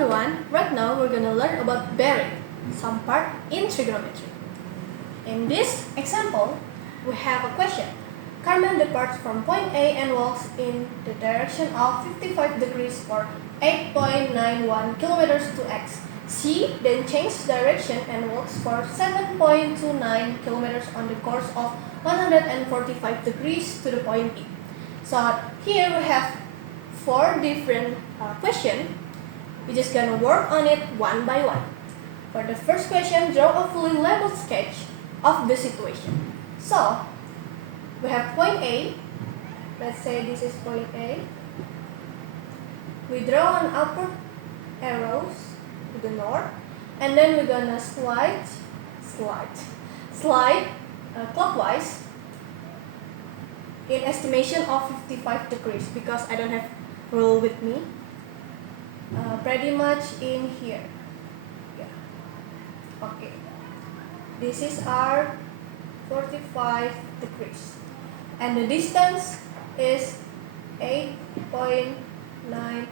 everyone, right now we're gonna learn about bearing, some part in trigonometry. In this example, we have a question. Carmen departs from point A and walks in the direction of 55 degrees for 8.91 kilometers to X. She then changes direction and walks for 7.29 kilometers on the course of 145 degrees to the point B. So here we have four different questions. We're just gonna work on it one by one. For the first question, draw a fully labeled sketch of the situation. So, we have point A. Let's say this is point A. We draw an upward arrows to the north, and then we're gonna slide clockwise in estimation of 55 degrees because I don't have rule with me. Pretty much in here. Yeah. Okay. This is our 45 degrees. And the distance is 8.91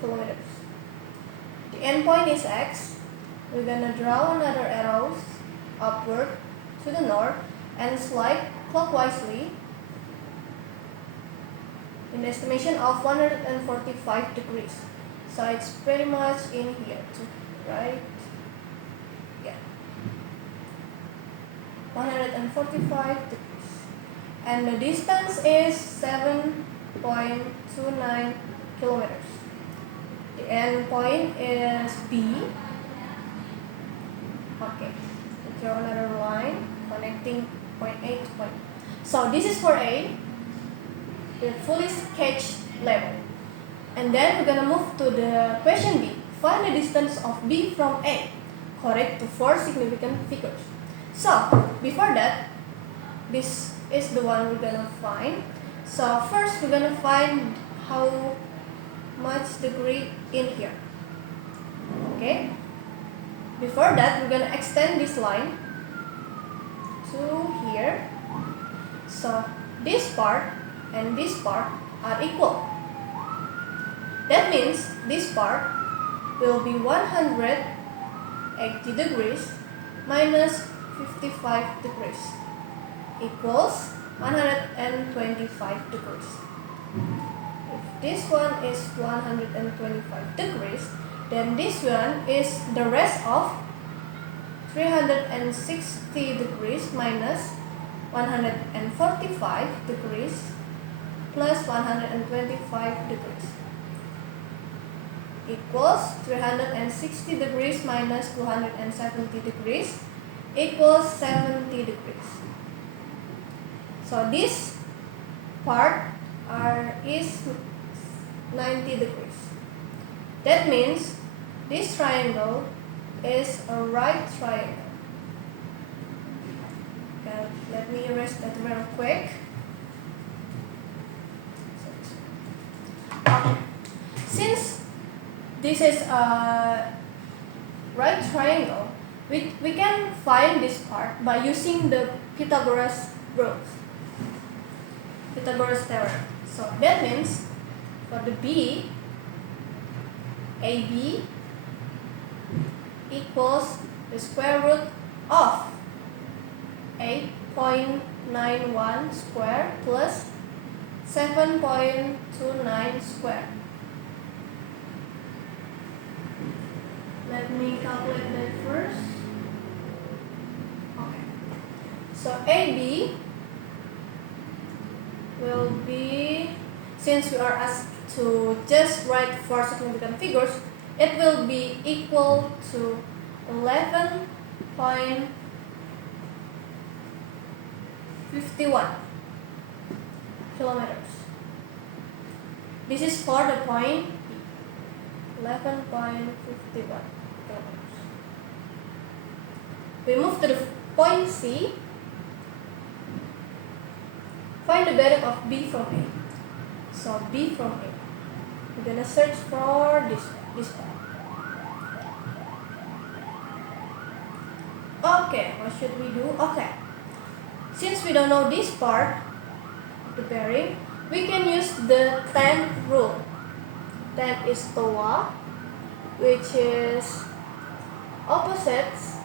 kilometers. The end point is X. We're gonna draw another arrows upward to the north and slide clockwise in the estimation of 145 degrees. So it's pretty much in here too, right? Yeah. 145 degrees. And the distance is 7.29 kilometers. The end point is B. Okay. Draw another line connecting point A to point B. So this is for A. The fully sketched level. And then we're gonna move to the question B. Find the distance of B from A. Correct to four significant figures. So before that, this is the one we're gonna find. So first we're gonna find how much degree in here. Okay. Before that, we're gonna extend this line to here. So this part and this part are equal. That means this part will be 180 degrees minus 55 degrees equals 125 degrees. If this one is 125 degrees, then this one is the rest of 360 degrees minus 145 degrees plus 125 degrees equals 360 degrees minus 270 degrees equals 70 degrees. So this part is 90 degrees. That means this triangle is a right triangle. Okay, let me erase that real quick. Since this is a right triangle, we can find this part by using the Pythagoras rule, Pythagoras theorem. So that means for the B, AB equals the square root of 8.91 square plus 7.29 square. Let me calculate that first. Okay. So AB will be, since we are asked to just write four significant figures, it will be equal to 11.51 kilometers. This is for the point B. 11.51 kilometers. We move to the point C. Find the bearing of B from A. So B from A. We're gonna search for this one. Okay, what should we do? Okay. Since we don't know this part of the bearing, we can use the tan rule. Tan is TOA which is opposites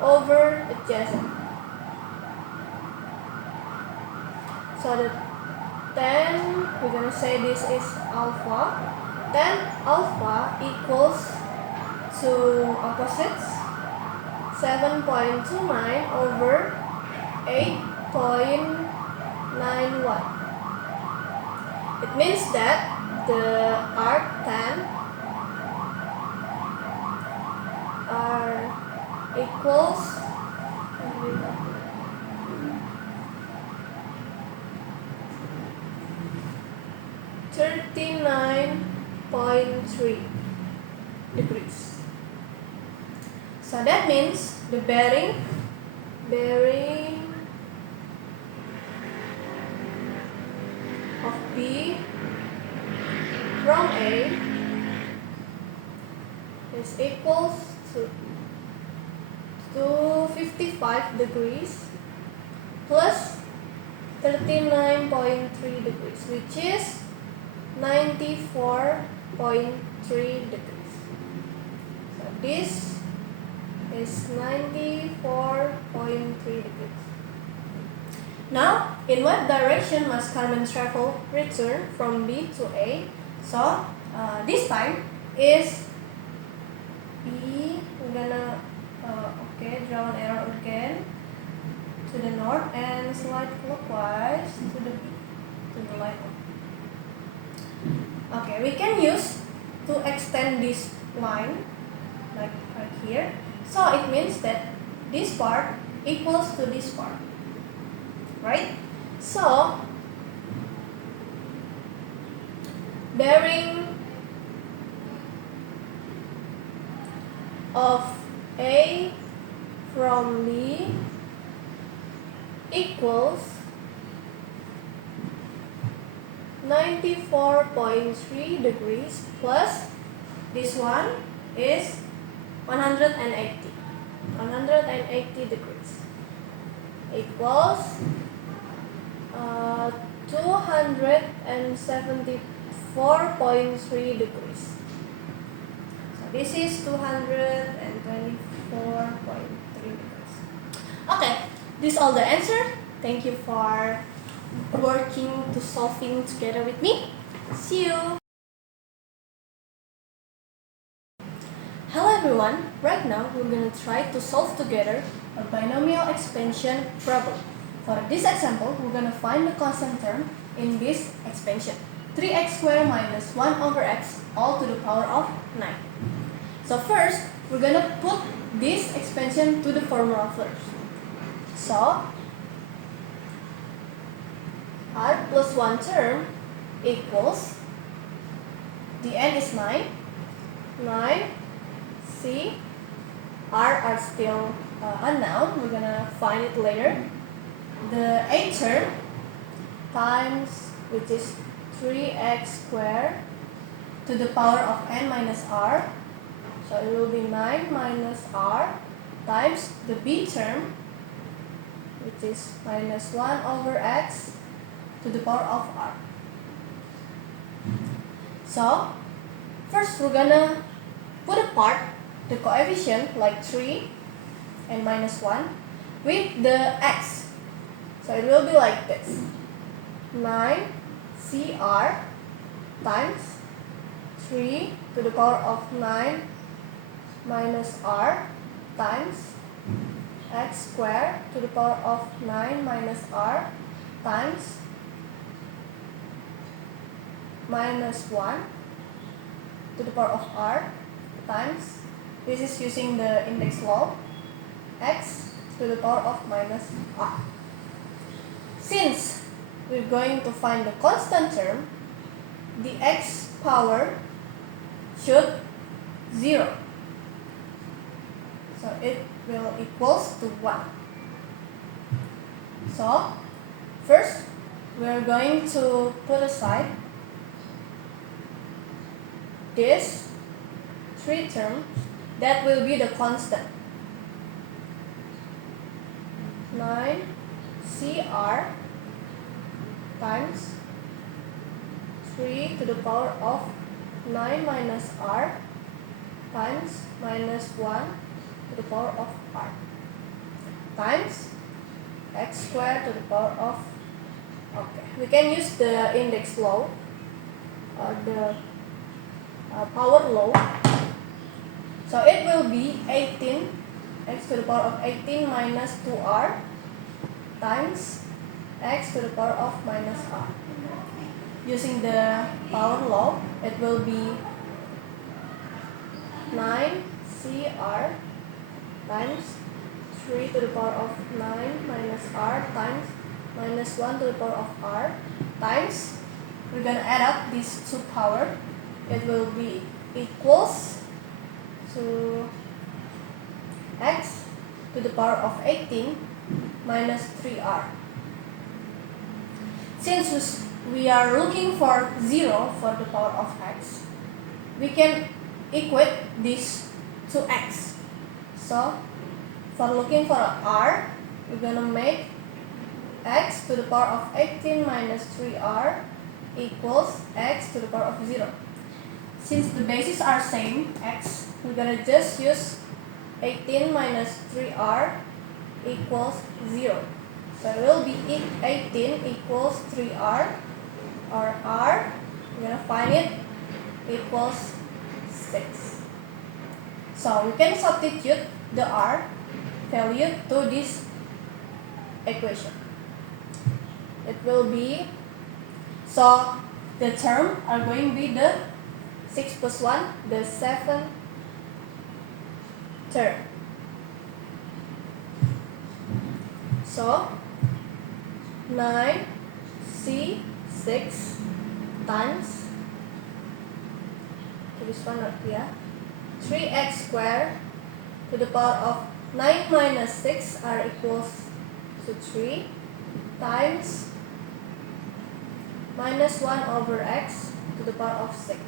over adjacent. So then we're gonna say this is alpha. Then alpha equals to opposites 7.29 over 8.91. It means that the arctan are equals 39.3 degrees. So that means the bearing of B from A is equals to 55 degrees plus 39.3 degrees, which is 94.3 degrees. So this is 94.3 degrees. Now, in what direction must Carmen travel return from B to A? So, this time is B, we're gonna draw an arrow again to the north and slide clockwise to the B, to the light one. Okay, we can use to extend this line like right here. So it means that this part equals to this part, right? So bearing of A from B equals 94.3 degrees plus this one is 180 degrees equals 274.3 degrees. So this is 224.3 degrees. Okay, this is all the answer. Thank you for working to solving together with me. See you. Hello everyone. Right now we're going to try to solve together a binomial expansion problem. For this example, we're going to find the constant term in this expansion. 3x squared minus 1 over x all to the power of 9. So first, we're going to put this expansion to the formula first. So r plus 1 term equals, the n is 9, c, r are still unknown, we're gonna find it later. The a term times, which is 3x squared to the power of n minus r, so it will be 9 minus r times the b term, which is minus 1 over x to the power of r. So first we're gonna put apart the coefficient like 3 and minus 1 with the x. So it will be like this: 9 cr times 3 to the power of 9 minus r times x squared to the power of 9 minus r times minus 1 to the power of r times, this is using the index law, x to the power of minus r. Since we're going to find the constant term, the x power should 0. So it will equals to 1. So first we're going to put aside this 3 terms that will be the constant. 9 cr times 3 to the power of 9 minus r times minus 1 to the power of r times x squared to the power of, okay, we can use the index law or the power law. So it will be 18 x to the power of 18 minus 2r times x to the power of minus r. Using the power law, it will be 9cr times 3 to the power of 9 minus r times minus 1 to the power of r times, we're gonna add up these two power. It will be equals to x to the power of 18 minus 3r. Since we are looking for 0 for the power of x, we can equate this to x. So for looking for r, we're gonna make x to the power of 18 minus 3r equals x to the power of 0. Since the bases are same, x, we're gonna just use 18 minus 3r equals 0. So it will be 18 equals 3r, or r, we're gonna find it, equals 6. So we can substitute the r value to this equation. It will be, so the term are going to be the 6 plus 1, the 7th term. So 9c6 times, this one right here, 3x squared to the power of 9 minus 6 are equals to 3 times minus 1 over x to the power of 6.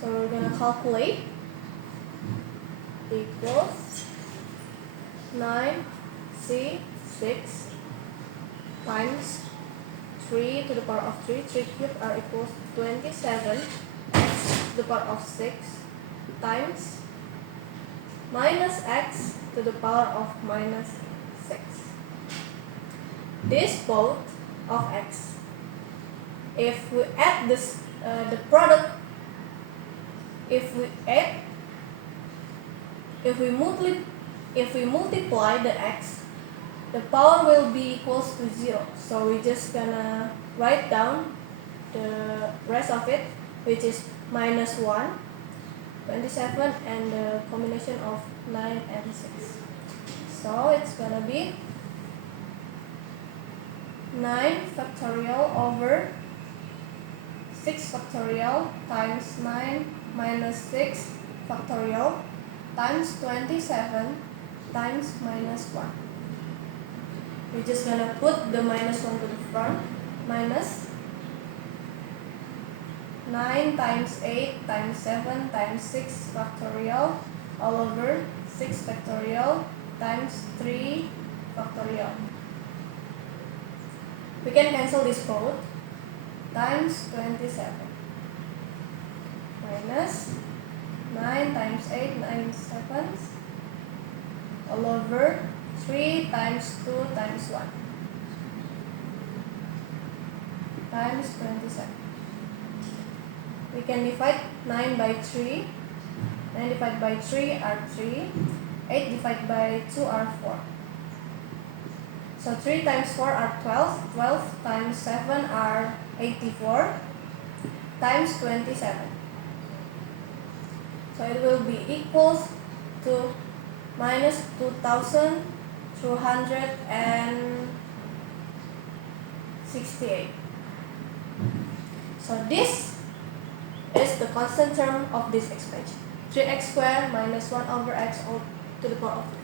So we're going to calculate, equals 9c6 times 3 to the power of 3 cubed are equals 27 x to the power of 6 times minus x to the power of minus 6. This both of x, if we add this the product, if we multiply the x, the power will be equals to 0. So we just gonna write down the rest of it, which is minus 1, 27, and the combination of 9 and 6. So it's gonna be 9 factorial over 6 factorial times 9 minus 6 factorial times 27 times minus 1. We're just gonna put the minus 1 to the front, minus 9 times 8 times 7 times 6 factorial all over 6 factorial times 3 factorial. We can cancel this both, times 27 minus 9 times 8 9 sevens all over 3 times 2 times 1 times 27. We can divide 9 by 3. 9 divided by 3 are 3. 8 divided by 2 are 4. So 3 times 4 are 12. 12 times 7 are 84 times 27. So it will be equals to minus 2,268. So this is the constant term of this expansion. 3x squared minus 1 over x all to the power of 3.